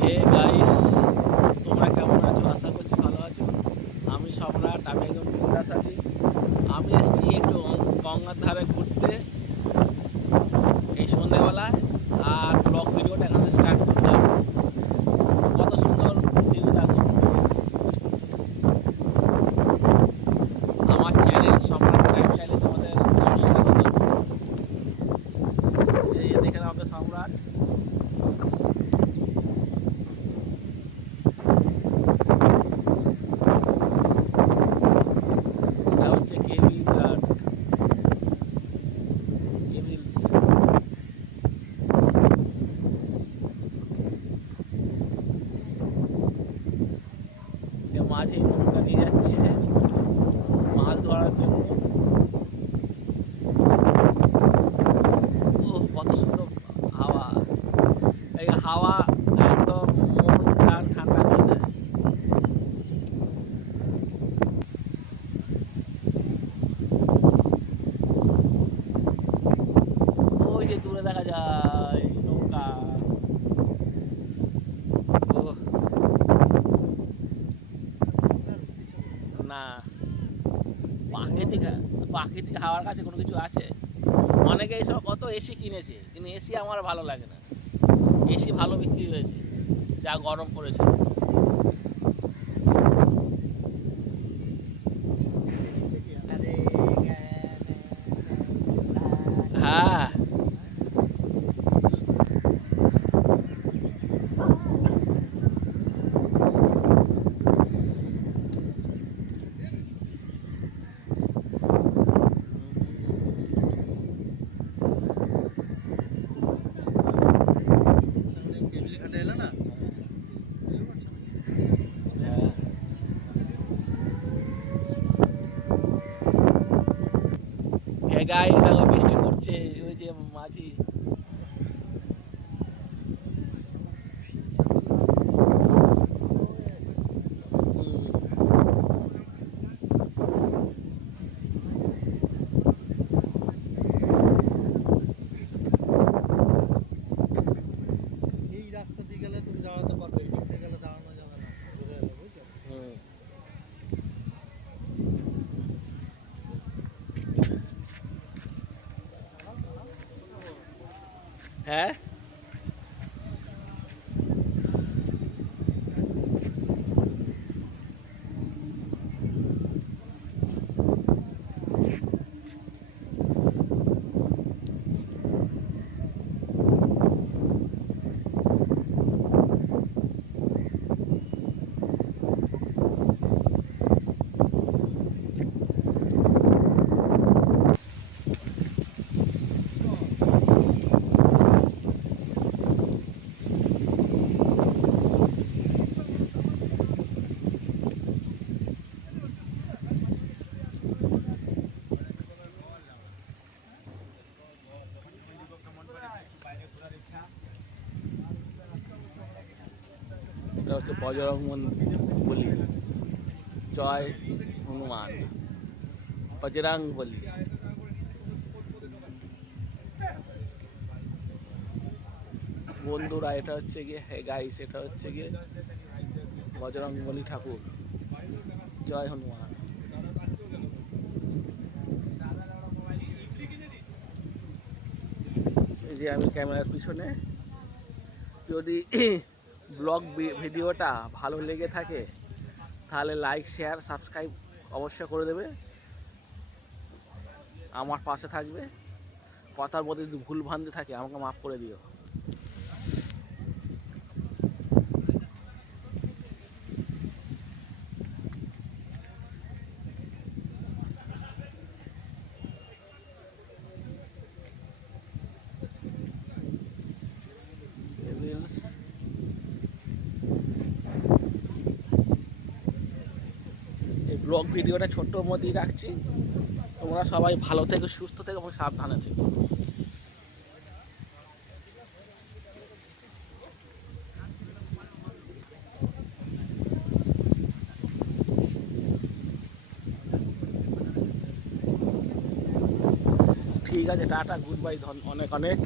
Hey guys তোমরা কেমন আছো? আশা করছি ভালো আছো। আমি সম্রাট আমি একদম বিন্দাস আছি। আমি এসেছি একটু গঙ্গার ধারে ঘুরতে। এই সন্ধ্যেবেলায় আর ব্লগ ভিডিওটা এখান থেকে স্টার্ট করলাম। কত সুন্দর ভিউ দেখো আমার চ্যানেল সম্রাট লাইফ স্টাইলে তোমাদের সুস্বাগত এই দেখে আমাদের সম্রাট। এ মাঝে নৌকা নিয়ে যাচ্ছে মাছ ধরার জন্য ও কত সুন্দর হাওয়া এই হাওয়া প্রাকৃতিক হাওয়ার কাছে কোনো কিছু আছে? অনেকে এই এইসব কত এসি কিনেছে, কিন্তু এসি আমার ভালো লাগে না। এসি ভালো বিক্রি হয়েছে, যা গরম পড়েছে। হ্যাঁ গাইস বৃষ্টি পড়ছে ওই যে মাঝি। এই রাস্তা দিয়ে গেলে তুমি দাঁড়াতে পারবে। হ্যাঁ হচ্ছে বজরং বলি, জয় হনুমান, বজরাং বলি। বন্ধুরা, এটা হচ্ছে গিয়ে, হে গাইস এটা হচ্ছে গিয়ে বজরং বলি ঠাকুর, জয় হনুমান। এই যে আমি ক্যামেরার পিছনে, যদি ব্লগ ভিডিওটা ভালো লেগে থাকে, তাহলে লাইক শেয়ার সাবস্ক্রাইব অবশ্যই করে দেবে। আমার পাশে থাকবে। কথার মধ্যে যদি ভুল ভান্তি থাকে, আমাকে মাফ করে দিও Reels এই ব্লগ ভিডিওটা ছোট্টর মধ্যেই রাখছি। তোমরা সবাই ভালো থেকো, সুস্থ থেকো এবং সাবধানে থেকো। ঠিক আছে, টাটা গুড বাই অনেক অনেক।